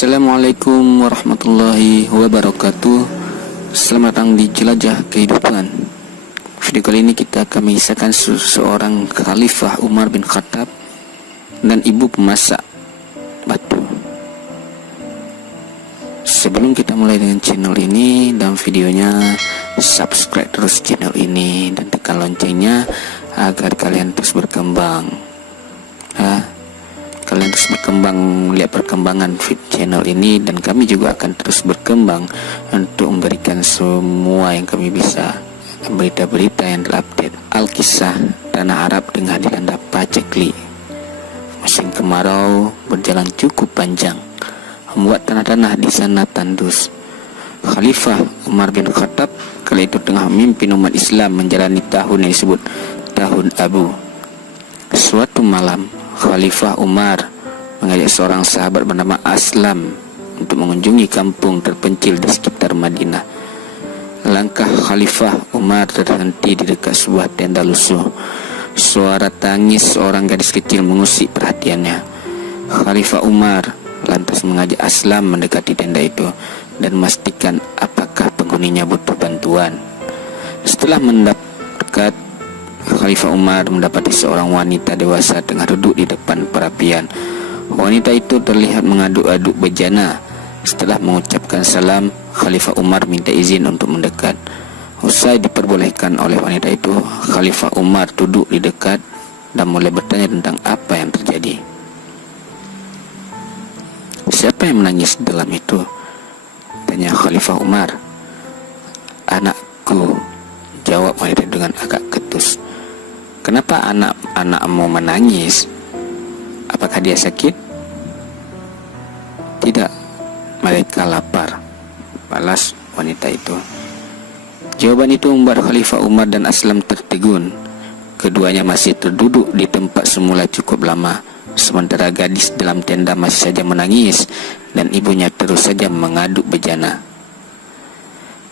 Assalamualaikum warahmatullahi wabarakatuh. Selamat datang di Jelajah Kehidupan. Video kali ini kita akan mengisahkan seorang Khalifah Umar bin Khattab dan ibu pemasak batu. Sebelum kita mulai dengan channel ini dan videonya, subscribe terus channel ini dan tekan loncengnya agar kalian terus berkembang. Kalian terus berkembang melihat perkembangan channel ini, dan kami juga akan terus berkembang untuk memberikan semua yang kami bisa, berita-berita yang terupdate. Alkisah Tanah Arab dengan dilanda paceklik. Musim kemarau berjalan cukup panjang, membuat tanah-tanah di sana tandus. Khalifah Umar bin Khattab kala itu tengah memimpin umat Islam menjalani tahun yang disebut Tahun Abu. Suatu malam, Khalifah Umar mengajak seorang sahabat bernama Aslam untuk mengunjungi kampung terpencil di sekitar Madinah. Langkah Khalifah Umar terhenti di dekat sebuah tenda lusuh. Suara tangis seorang gadis kecil mengusik perhatiannya. Khalifah Umar lantas mengajak Aslam mendekati tenda itu dan memastikan apakah penghuninya butuh bantuan. Setelah mendekat, Khalifah Umar mendapati seorang wanita dewasa tengah duduk di depan perapian. Wanita itu terlihat mengaduk-aduk bejana. Setelah mengucapkan salam, Khalifah Umar minta izin untuk mendekat. Usai diperbolehkan oleh wanita itu, Khalifah Umar duduk di dekat dan mulai bertanya tentang apa yang terjadi. "Siapa yang menangis dalam itu?" tanya Khalifah Umar. "Anakku," jawab wanita dengan agak ketus. "Kenapa anak-anakmu menangis? Apakah dia sakit?" "Tidak, mereka lapar," balas wanita itu. Jawaban itu membuat Khalifah Umar dan Aslam tertegun. Keduanya masih terduduk di tempat semula cukup lama, sementara gadis dalam tenda masih saja menangis dan ibunya terus saja mengaduk bejana.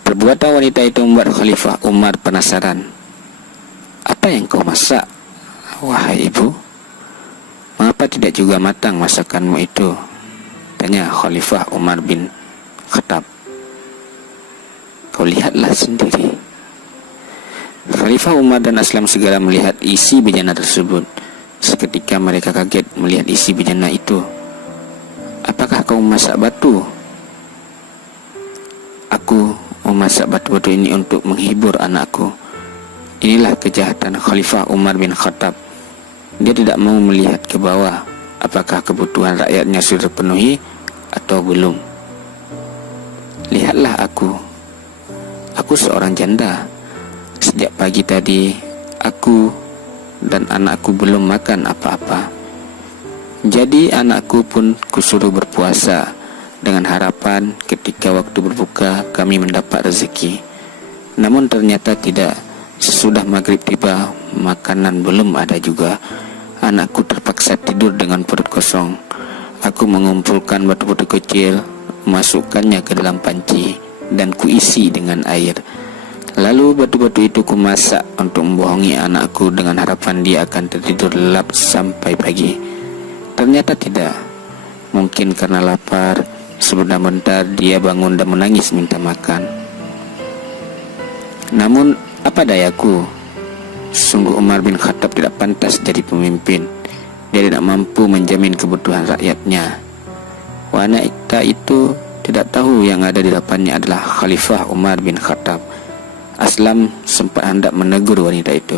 Perbuatan wanita itu membuat Khalifah Umar penasaran. "Apa yang kau masak, wahai ibu? Mengapa tidak juga matang masakanmu itu?" tanya Khalifah Umar bin Khattab. "Kau lihatlah sendiri." Khalifah Umar dan Aslam segera melihat isi bejana tersebut. Seketika mereka kaget melihat isi bejana itu. "Apakah kau memasak batu?" "Aku memasak batu-batu ini untuk menghibur anakku." Inilah kejahatan Khalifah Umar bin Khattab. Dia tidak mau melihat ke bawah, apakah kebutuhan rakyatnya sudah terpenuhi atau belum. "Lihatlah aku seorang janda. Sejak pagi tadi, aku dan anakku belum makan apa-apa. Jadi anakku pun kusuruh berpuasa dengan harapan ketika waktu berbuka kami mendapat rezeki. Namun ternyata tidak. Sesudah maghrib tiba, makanan belum ada juga. Anakku terpaksa tidur dengan perut kosong. Aku mengumpulkan batu-batu kecil, masukkannya ke dalam panci, dan kuisi dengan air. Lalu batu-batu itu kumasak untuk membohongi anakku dengan harapan dia akan tertidur lelap sampai pagi. Ternyata tidak. Mungkin karena lapar, sebentar-bentar dia bangun dan menangis minta makan. Namun apa dayaku? Sungguh Umar bin Khattab tidak pantas jadi pemimpin. Dia tidak mampu menjamin kebutuhan rakyatnya." Wanita itu tidak tahu yang ada di depannya adalah Khalifah Umar bin Khattab. Aslam sempat hendak menegur wanita itu,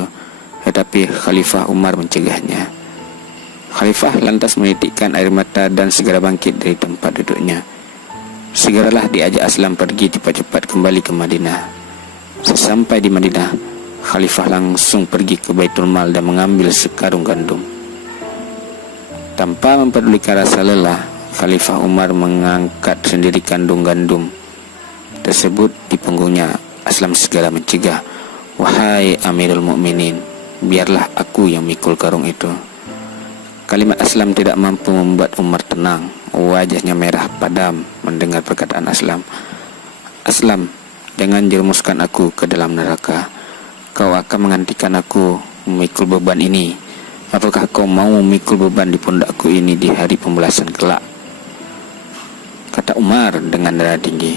tetapi Khalifah Umar mencegahnya. Khalifah lantas menitikkan air mata dan segera bangkit dari tempat duduknya. Segeralah diajak Aslam pergi cepat-cepat kembali ke Madinah. Sesampai di Madinah, Khalifah langsung pergi ke Baitul Mal dan mengambil sekarung gandum. Tanpa mempedulikan rasa lelah, Khalifah Umar mengangkat sendiri kandung gandum tersebut di punggungnya. Aslam segera mencegah. "Wahai Amirul Mukminin, biarlah aku yang mikul karung itu." Kalimat Aslam tidak mampu membuat Umar tenang. Wajahnya merah padam mendengar perkataan Aslam. "Aslam, jangan jerumuskan aku ke dalam neraka. Kau akan menggantikan aku memikul beban ini. Apakah kau mau memikul beban di pundakku ini di hari pembalasan kelak?" Umar dengan nada tinggi.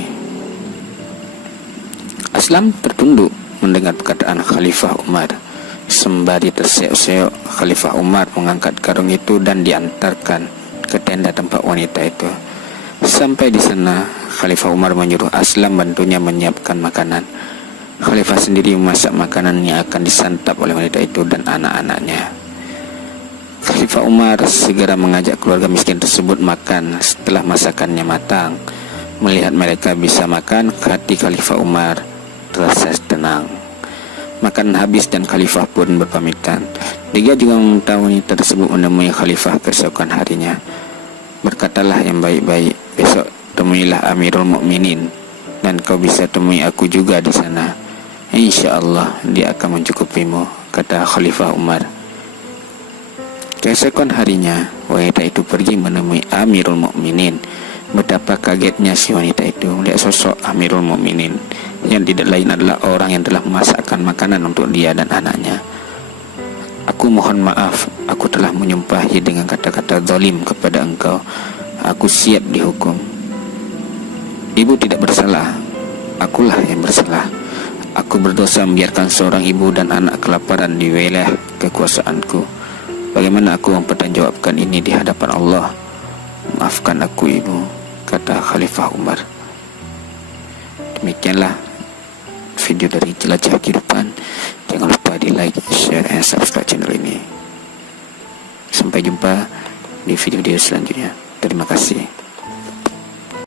Aslam tertunduk mendengar perkataan Khalifah Umar. Sembari terseok-seok, Khalifah Umar mengangkat karung itu dan diantarkan ke tenda tempat wanita itu. Sampai di sana, Khalifah Umar menyuruh Aslam bantunya menyiapkan makanan. Khalifah sendiri memasak makanan yang akan disantap oleh wanita itu dan anak-anaknya. Khalifah Umar segera mengajak keluarga miskin tersebut makan setelah masakannya matang. Melihat mereka bisa makan, hati Khalifah Umar terasa tenang. Makan habis dan Khalifah pun berpamitan. Dia juga meminta wanita tersebut menemui Khalifah keesokan harinya. Berkatalah yang baik-baik, besok temuilah Amirul Mukminin dan kau bisa temui aku juga di sana. Insya Allah dia akan mencukupimu, kata Khalifah Umar. Keesokan harinya, wanita itu pergi menemui Amirul Mukminin. Betapa kagetnya si wanita itu melihat sosok Amirul Mukminin yang tidak lain adalah orang yang telah memasakkan makanan untuk dia dan anaknya. Aku mohon maaf, aku telah menyumpahi dengan kata-kata zalim kepada engkau. Aku siap dihukum. Ibu tidak bersalah, akulah yang bersalah. Aku berdosa membiarkan seorang ibu dan anak kelaparan di wilayah kekuasaanku. Bagaimana aku mempertanggungjawabkan ini di hadapan Allah? Maafkan aku ibu, kata Khalifah Umar. Demikianlah video dari Jelajah Kehidupan. Jangan lupa di like, share, dan subscribe channel ini. Sampai jumpa di video-video selanjutnya. Terima kasih.